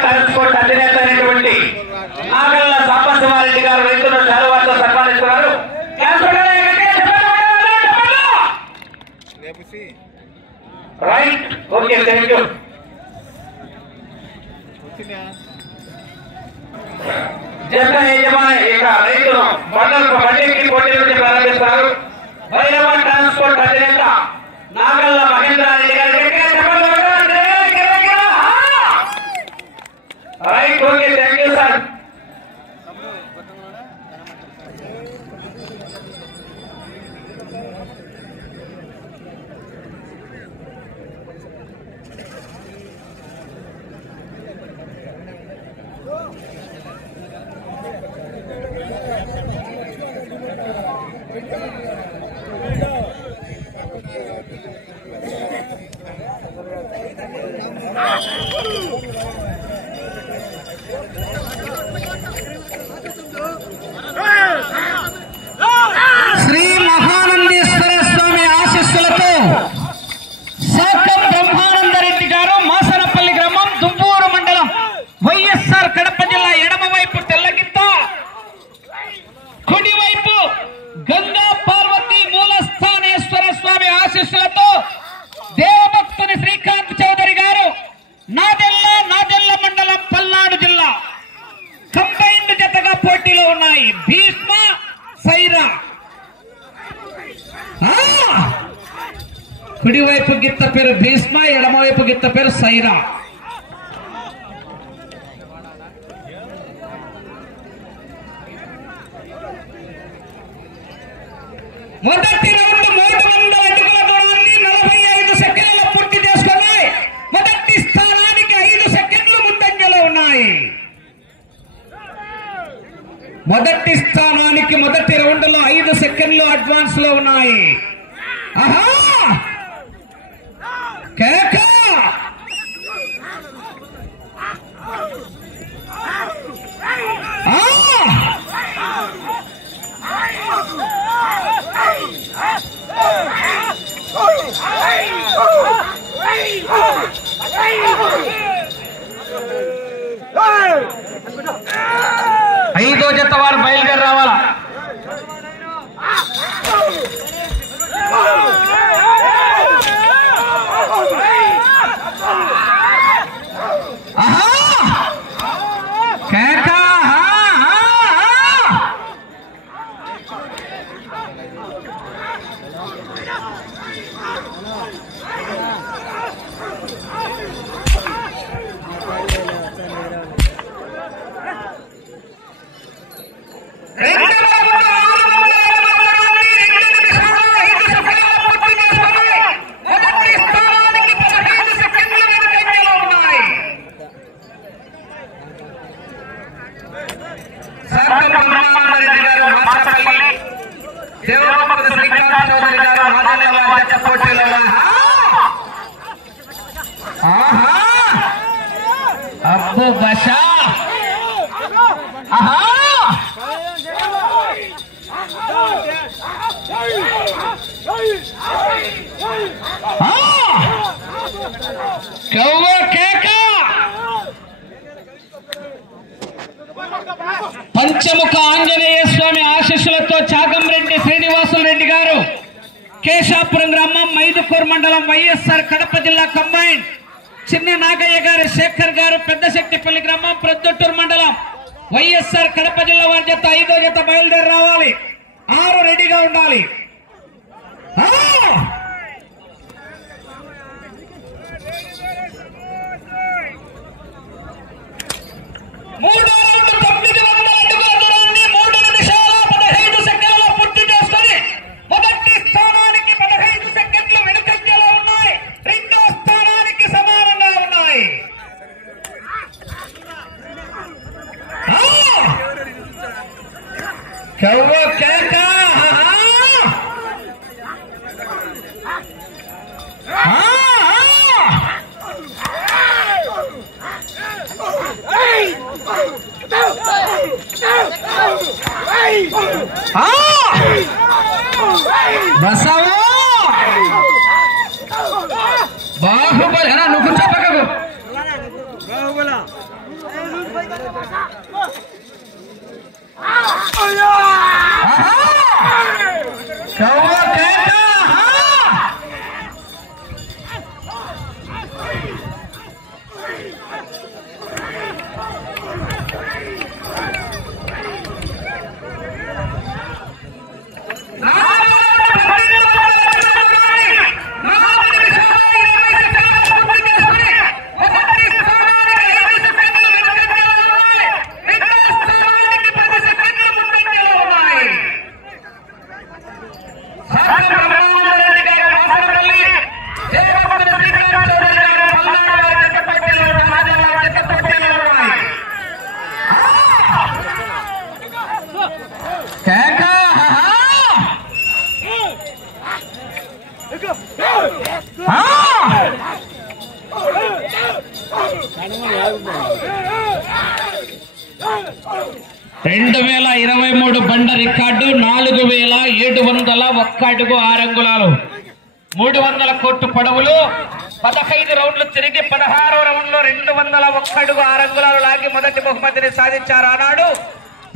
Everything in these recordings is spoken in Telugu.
ట్రాన్స్పోర్ట్ అధినేత అయినటువంటి నాగల్ల సాంబశివారెడ్డి గారు రైతులను శాలువాతో సన్మానిస్తున్నారు. Right, okay, thank you. జత యజమాని ఇక రైతులు బండికి పోటీ నుంచి ప్రారంభిస్తారు. భైరవ ట్రాన్స్పోర్ట్ అధినేత నాగల్ల మహేంద్రారెడ్డి గారు. Right, okay, thank you sir. Shri Mahanandeshwara Swami ఆశీస్సులతో సాకం బ్రహ్మానందరెడ్డి గారు మాసనపల్లి గ్రామం దుంపూరు మండలం వైఎస్ఆర్ కడప జిల్లా ఎడమవైపు తెల్లగిత్త, కుడివైపు గంగా పార్వతి మూలస్థానేశ్వర స్వామి ఆశీస్సులతో దేవభక్తుని శ్రీకాంత్ చౌదరి గారు నాదెల్ల మండలం పల్నాడు జిల్లా కంబైన్డ్ జతగా పోటీలో ఉన్నాయి. భీష్మ సైరా, కుడివైపు గిత్త పేరు భీష్మ, ఎడమవైపు గిత్త పేరు సైరా. మొదటి రౌండ్ 300 అడుగుల దూరాన్ని 45 సెకండ్ల పూర్తి చేసుకున్నాయి. మొదటి స్థానానికి 5 సెకండ్లు ముందంజలో ఉన్నాయి. మొదటి స్థానానికి మొదటి రౌండ్ లో 5 సెకండ్లు అడ్వాన్స్ లో ఉన్నాయి. ఆహా, కేక, ఐదో జత వారు బయలుదేరి రావాలా. దేవభక్తుడు శ్రీకాంత్ చౌదరి గారు నాదెల్ల పోటీలో. అబ్బో బషా, పంచముఖ ఆంజనేయ స్వామి ఆశీస్సులతో చాగంరెడ్డి శ్రీనివాసులు రెడ్డి గారు కేశాపురం గ్రామం మైదుకూరు మండలం వైఎస్ఆర్ కడప జిల్లా కంబైన్, చిన్న నాగయ్య గారు శేఖర్ గారు పెద్దశెట్టిపల్లి గ్రామం ప్రొద్దుటూరు మండలం వైఎస్ఆర్ కడప జిల్లా వారి జత 5వ జత బయలుదేరి రావాలి. 6 రెడీగా ఉండాలి. మూడో రౌండ్ 900 అడుగుల దూరాన్ని 3 నిమిషాల 15 సెకండ్లలో పూర్తి చేసుకొని మొదటి స్థానానికి 15 సెకండ్లు వెనుకంజలో ఉన్నాయి. రెండో స్థానానికి సమానంగా ఉన్నాయి. బసావో బాహుబలి నువ్వు కూర్చో పక్కకు. 2023 బండ రికార్డు 4701 అడుగు 6 అంగుళాలు 300 కోట్టు పొడవులు 15 రౌండ్లు తిరిగి 16వ రౌండ్లో 201 అడుగు 6 అంగుళాలు లాగి మొదటి బహుమతిని సాధించారు. ఆనాడు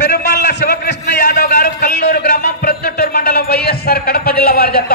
పెరుమల్ల శివకృష్ణ యాదవ్ గారు, కల్లూరు గ్రామం, ప్రొద్దుటూరు మండలం, వైఎస్ఆర్ కడప జిల్లా వారి జత.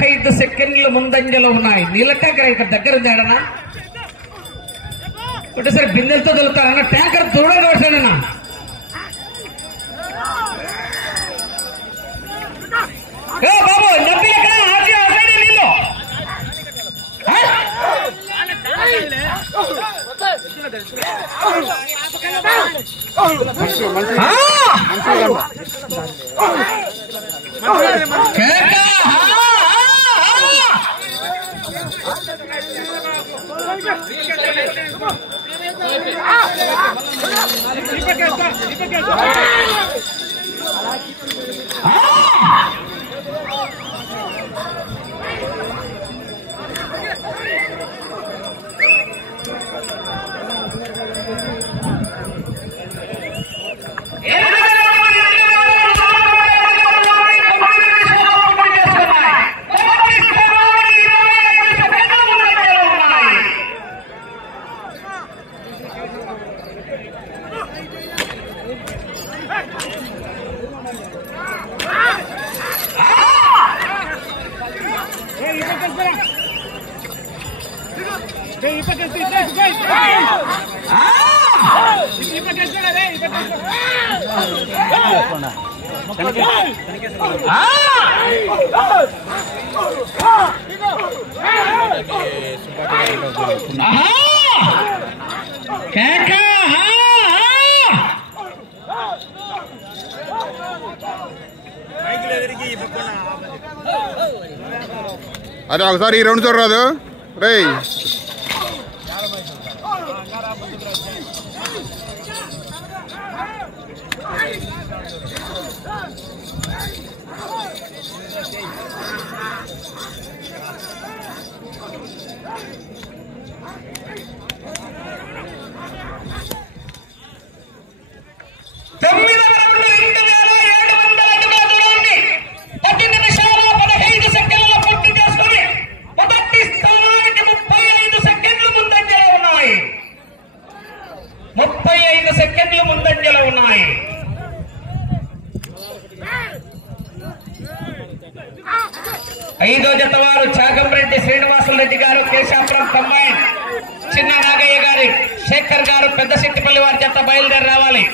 15 సెకండ్లు ముందంజలో ఉన్నాయి. నీళ్ళ ట్యాంకర్ ఇక్కడ దగ్గర ఉందాడనా? ఒకటేసారి బిందెలతో దొరుకుతానన్నా, ట్యాంకర్ దూరంగా వచ్చానన్నా. బాబు నబ్బి ఎక్కడ ఆల్రెడీ నీళ్ళు అరే ఒకసారి ఈ రౌండ్ చూడరాదు రే. ఐదో జత వారు చాగంరెడ్డి శ్రీనివాసులరెడ్డి గారు కేశాపురం కంబైన్ చిన్న నాగయ్య గారి శేఖర్ గారు పెద్ద శెట్టిపల్లి వారి జత బయలుదేరి రావాలి.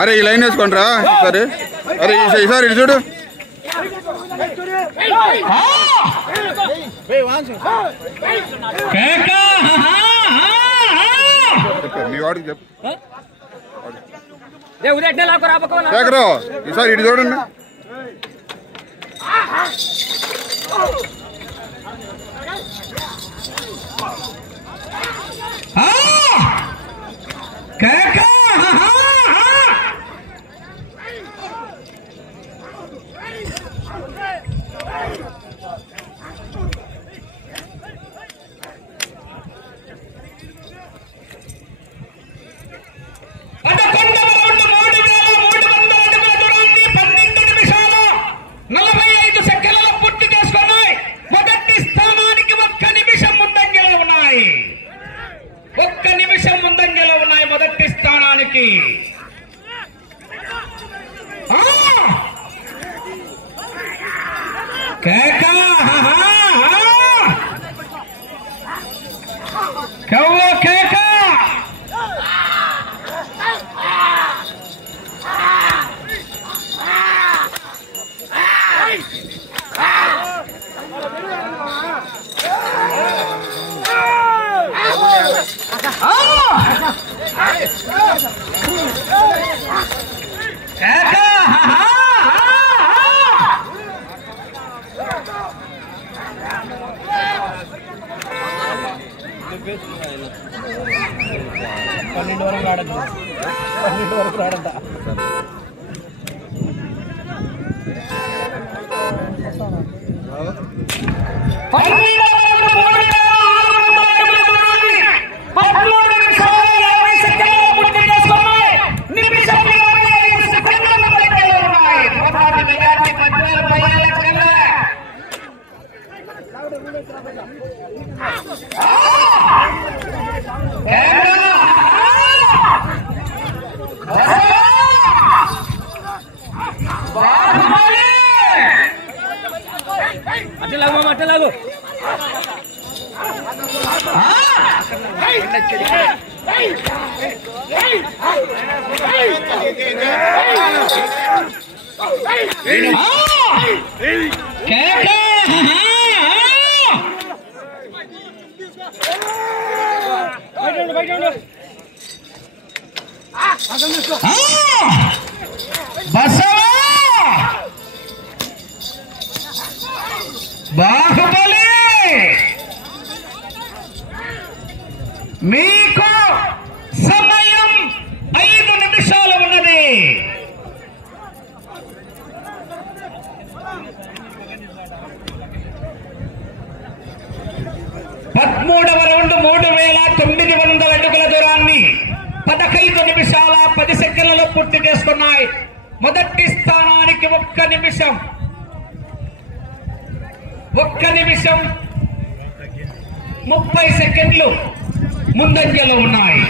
అరే ఈ లైన్ వేసుకోండి రా సరే. అరే ఈసారి ఇటు చూడు. మీ వాడికి చెప్పు ఈసారి ఇటు చూడండి. బాహుబలి మీకు సమయం 5 నిమిషాలు. పూర్తి చేసుకున్నాయి. మొదటి స్థానానికి 1 నిమిషం 30 సెకండ్లు ముందంజలో ఉన్నాయి.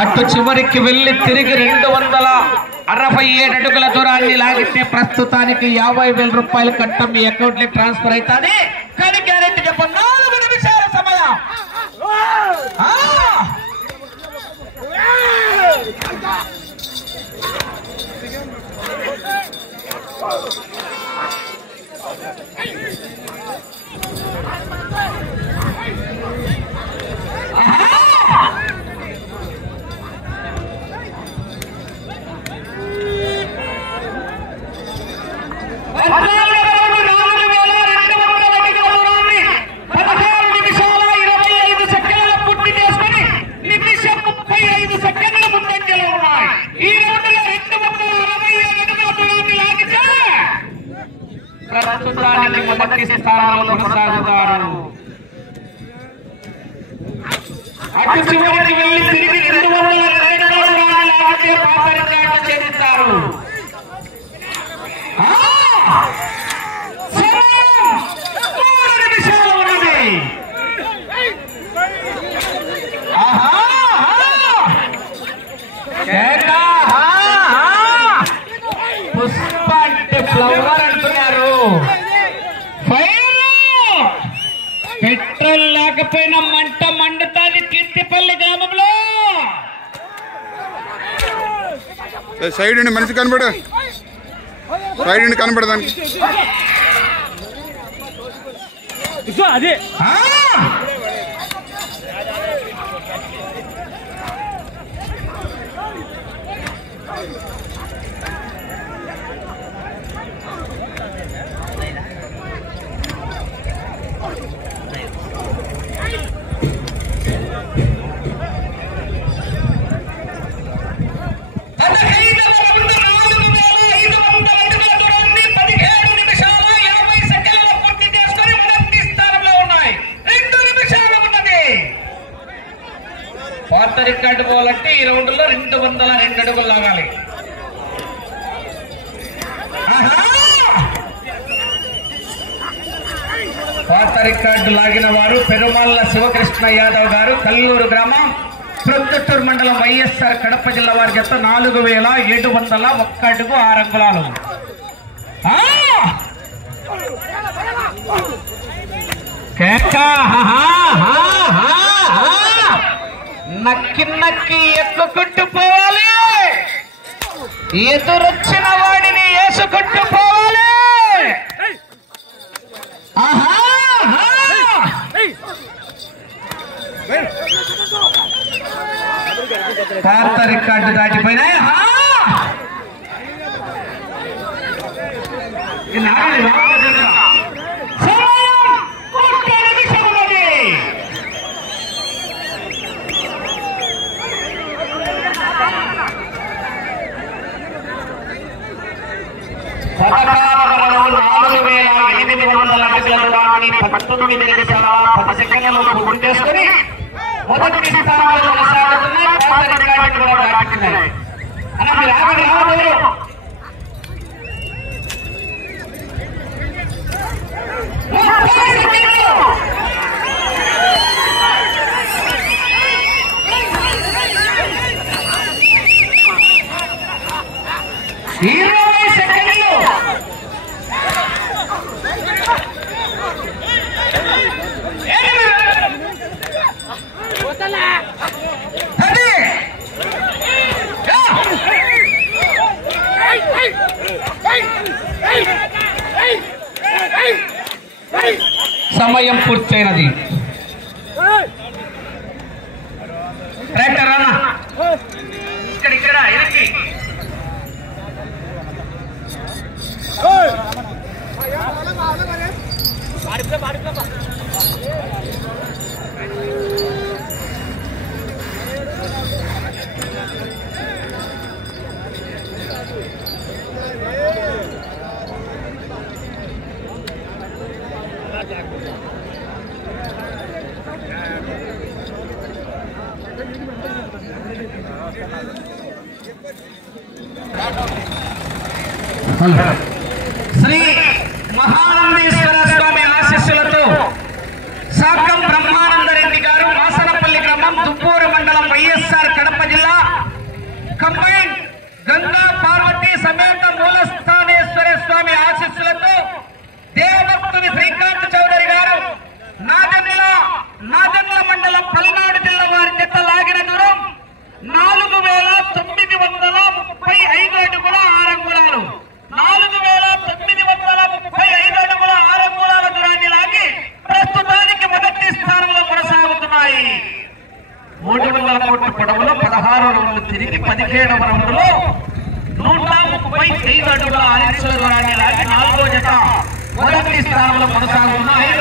అటు చివరికి వెళ్లి తిరిగి 267 అడుగుల దూరాన్ని లాగితే ప్రస్తుతానికి 50,000 రూపాయలు కట్టం మీ అకౌంట్ లో ట్రాన్స్ఫర్ అవుతుంది. కానీ గ్యారెంటీ చెప్పండి 4 నిమిషాల సమయం. ప్రస్తుతానికి మొదటి స్థానంలో కొనసాగుతారు. అటు చివరికి వెళ్లి తిరిగి 202 పాత రికార్డు చేస్తారు. పుష్ప అంటే ఫ్లవర్ అంటున్నారు. పెట్రోల్ లేకపోయినా మంట మండుతాది కిట్టిపల్లి గ్రామంలో. సైడ్ నుండి మనిషి కనబడు, సైడ్ నుండి కనబడదానికి అదే పాత రికార్డు పోవాలంటే ఈ రౌండ్లో 202 అడుగులు లాగాలి. పాత రికార్డు లాగిన వారు పెరుమాళ్ళ శివకృష్ణ యాదవ్ గారు, కల్లూరు గ్రామం, ప్రొద్దుటూరు మండలం, వైఎస్ఆర్ కడప జిల్లా వారి జత 4701 అడుగు 6 అంగుళాలు. నక్కి నక్కి ఎక్కుకుంటూ పోవాలి, ఎదురొచ్చిన వాడిని వేసుకుంటూ పోవాలి. పాత రికార్డు దాటిపోయినాయి. పూర్తి చేసుకుని మొదటి స్థానంలో కొనసాగుతున్నాయి. సమయం పూర్తయినది. ట్రాక్టర్ అన్నా ఇక్కడ ఇరికి శ్రీ మహానందేశ్వర స్వామి ఆశీస్సులతో సాకం బ్రహ్మానందరెడ్డి గారు మాసనపల్లి గ్రామం దుబ్బూరు మండలం వైఎస్ఆర్ కడప జిల్లా కంబైన్ గంగా పార్వతీ సమేత మూలస్థానేశ్వర స్వామి ఆశీస్సులతో దేవభక్తుని శ్రీకాంత్ చౌదరి గారు నాదెండ్ల మండలం పల్నాడు జిల్లా వారి చెత్త లాగిన దూరం 4935 అడుగుల 6 అంగుళాలు 4935 అడుగుల 6 అంగుళాల దూరాన్ని లాగి ప్రస్తుతానికి మొదటి స్థానంలో కొనసాగుతున్నాయి. 300 కోట్ల పొడవులో 16 రౌండ్లు తిరిగి 17వ రౌండ్లో 135 అడుగుల 6 ఇంచుల దూరాన్ని లాగి 4వ జత మొదటి స్థానంలో కొనసాగుతున్నాయి.